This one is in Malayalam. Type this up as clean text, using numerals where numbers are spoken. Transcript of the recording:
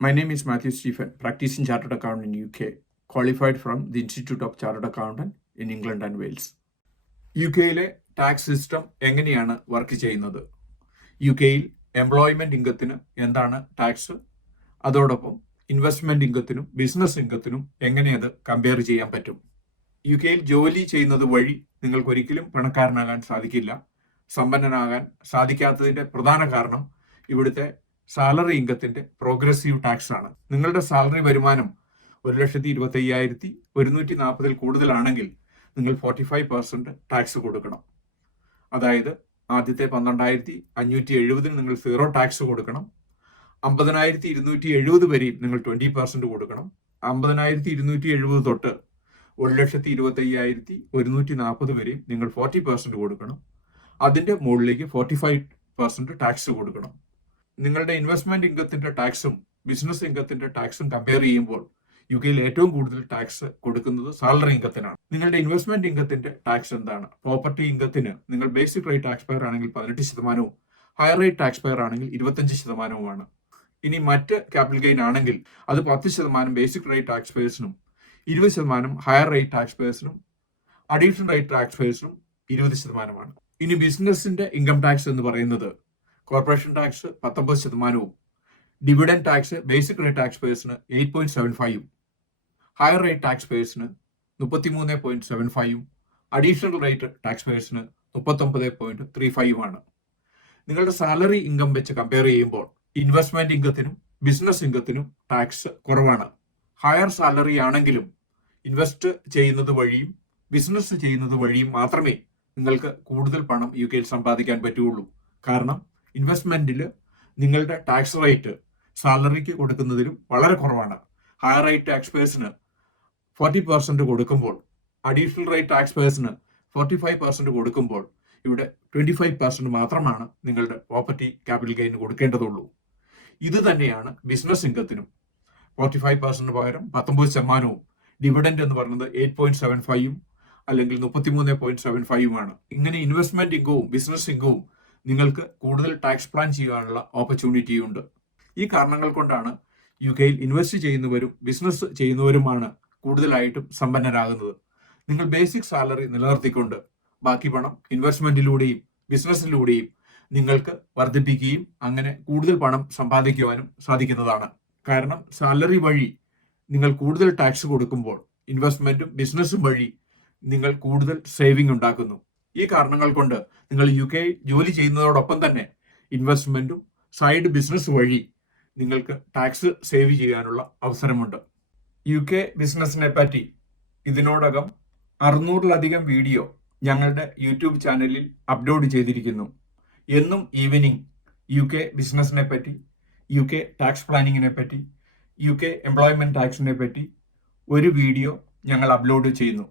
My name is Matthew Stephen, practicing chartered accountant in UK, qualified from the Institute of Chartered Accountant in England and Wales. യുകെയിലെ ടാക്സ് സിസ്റ്റം എങ്ങനെയാണ് വർക്ക് ചെയ്യുന്നത്? യുകെയിൽ എംപ്ലോയ്മെന്റ് ഇൻകത്തിന് എന്താണ് ടാക്സ്? അതോടൊപ്പം ഇൻവെസ്റ്റ്മെന്റ് ഇൻകത്തിനും ബിസിനസ് ഇൻകത്തിനും എങ്ങനെ അത് കമ്പയർ ചെയ്യാൻ പറ്റും? യുകെയിൽ ജോലി ചെയ്യുന്നത് വഴി നിങ്ങൾക്ക് ഒരിക്കലും പണക്കാരനാകാൻ സാധിക്കില്ല. സമ്പന്നനാകാൻ സാധിക്കാത്തതിന്റെ പ്രധാന കാരണം ഇവിടുത്തെ സാലറി ഇൻകത്തിന്റെ പ്രോഗ്രസീവ് ടാക്സ് ആണ്. നിങ്ങളുടെ സാലറി വരുമാനം 1,25,140 കൂടുതലാണെങ്കിൽ നിങ്ങൾ 45% ടാക്സ് കൊടുക്കണം. അതായത് ആദ്യത്തെ 12,570 നിങ്ങൾ 0 ടാക്സ് കൊടുക്കണം. 50,270 വരെയും നിങ്ങൾ 20% കൊടുക്കണം. 50,270 തൊട്ട് 1,25,140 വരെയും നിങ്ങൾ 40% കൊടുക്കണം. അതിന്റെ മുകളിലേക്ക് 45% ടാക്സ് കൊടുക്കണം. നിങ്ങളുടെ ഇൻവെസ്റ്റ്മെന്റ് ഇൻകത്തിന്റെ ടാക്സും ബിസിനസ് ഇൻകത്തിന്റെ ടാക്സും കമ്പയർ ചെയ്യുമ്പോൾ യുകെയിൽ ഏറ്റവും കൂടുതൽ ടാക്സ് കൊടുക്കുന്നത് സാലറി ഇൻകത്തിനാണ്. നിങ്ങളുടെ ഇൻവെസ്റ്റ്മെന്റ് ഇൻകത്തിന്റെ ടാക്സ് എന്താണ്? പ്രോപ്പർട്ടി ഇൻകത്തിന് നിങ്ങൾ ബേസിക് റേറ്റ് ടാക്സ് പെയർ ആണെങ്കിൽ 18%, ഹയർ റേറ്റ് ടാക്സ് പെയർ ആണെങ്കിൽ 25%. ഇനി മറ്റ് ക്യാപിറ്റൽ ഗെയിൻ ആണെങ്കിൽ അത് 10% ബേസിക് റേറ്റ് ടാക്സ് പേഴ്സിനും 20% ഹയർ റേറ്റ് ടാക്സ് പേഴ്സിനും അഡീഷണൽ റേറ്റ് ടാക്സ് പേഴ്സിനും 20%. ഇനി ബിസിനസിന്റെ ഇൻകം ടാക്സ് എന്ന് പറയുന്നത് corporation tax 19%, dividend tax basic rate tax പേഴ്സിന് 8.75, ഹയർ റേറ്റ് ടാക്സ് പേഴ്സിന് 33.75, അഡീഷണൽ റേറ്റ് ടാക്സ് പേഴ്സിന് 39.35. നിങ്ങളുടെ സാലറി ഇൻകം വെച്ച് കമ്പയർ ചെയ്യുമ്പോൾ ഇൻവെസ്റ്റ്മെന്റ് ഇൻകത്തിനും ബിസിനസ് ഇൻകത്തിനും ടാക്സ് കുറവാണ്. ഹയർ സാലറി ആണെങ്കിലും ഇൻവെസ്റ്റ് ചെയ്യുന്നത് വഴിയും ബിസിനസ് ചെയ്യുന്നത് വഴിയും മാത്രമേ നിങ്ങൾക്ക് കൂടുതൽ പണം യുകെയിൽ സമ്പാദിക്കാൻ പറ്റുള്ളൂ. കാരണം ഇൻവെസ്റ്റ്മെന്റിൽ നിങ്ങളുടെ ടാക്സ് റേറ്റ് സാലറിക്ക് കൊടുക്കുന്നതിലും വളരെ കുറവാണ്. ഹയർ റേറ്റ് ടാക്സ് പേഴ്സിന് 40% കൊടുക്കുമ്പോൾ അഡീഷണൽ റേറ്റ് ടാക്സ് പേഴ്സിന് 45% കൊടുക്കുമ്പോൾ ഇവിടെ 25% മാത്രമാണ് നിങ്ങളുടെ പ്രോപ്പർട്ടി ക്യാപിറ്റൽ ഗെയിന് കൊടുക്കേണ്ടതുള്ളൂ. ഇത് തന്നെയാണ് ബിസിനസ് ഇൻകത്തിനും. 45% പകരം 19%, ഡിവിഡൻഡ് എന്ന് പറയുന്നത് 8.75 അല്ലെങ്കിൽ 33.75. ഇങ്ങനെ ഇൻവെസ്റ്റ്മെന്റ് ഇൻകവും ബിസിനസ് ഇൻകവും നിങ്ങൾക്ക് കൂടുതൽ ടാക്സ് പ്ലാൻ ചെയ്യാനുള്ള ഓപ്പർച്യൂണിറ്റി ഉണ്ട്. ഈ കാരണങ്ങൾ കൊണ്ടാണ് യുകെയിൽ ഇൻവെസ്റ്റ് ചെയ്യുന്നവരും ബിസിനസ് ചെയ്യുന്നവരുമാണ് കൂടുതലായിട്ടും സമ്പന്നരാകുന്നത്. നിങ്ങൾ ബേസിക് സാലറി നിലനിർത്തിക്കൊണ്ട് ബാക്കി പണം ഇൻവെസ്റ്റ്മെന്റിലൂടെയും ബിസിനസ്സിലൂടെയും നിങ്ങൾക്ക് വർദ്ധിപ്പിക്കുകയും അങ്ങനെ കൂടുതൽ പണം സമ്പാദിക്കുവാനും സാധിക്കുന്നതാണ്. കാരണം സാലറി വഴി നിങ്ങൾ കൂടുതൽ ടാക്സ് കൊടുക്കുമ്പോൾ ഇൻവെസ്റ്റ്മെന്റും ബിസിനസ്സും വഴി നിങ്ങൾ കൂടുതൽ സേവിംഗ് ഉണ്ടാക്കുന്നു. ഈ കാരണങ്ങൾ കൊണ്ട് നിങ്ങൾ യുകെ ജോലി ചെയ്യുന്നതോടൊപ്പം തന്നെ ഇൻവെസ്റ്റ്മെന്റും സൈഡ് ബിസിനസ് വഴി നിങ്ങൾക്ക് ടാക്സ് സേവ് ചെയ്യാനുള്ള അവസരമുണ്ട്. യുകെ ബിസിനസിനെ പറ്റി ഇതിനോടകം 600-ലധികം വീഡിയോ ഞങ്ങളുടെ യൂട്യൂബ് ചാനലിൽ അപ്ലോഡ് ചെയ്തിരിക്കുന്നു. എന്നും ഈവനിങ് യുകെ ബിസിനസിനെ പറ്റി, യുകെ ടാക്സ് പ്ലാനിങ്ങിനെ പറ്റി, യുകെ എംപ്ലോയ്മെന്റ് ടാക്സിനെ പറ്റി ഒരു വീഡിയോ ഞങ്ങൾ അപ്ലോഡ് ചെയ്യുന്നു.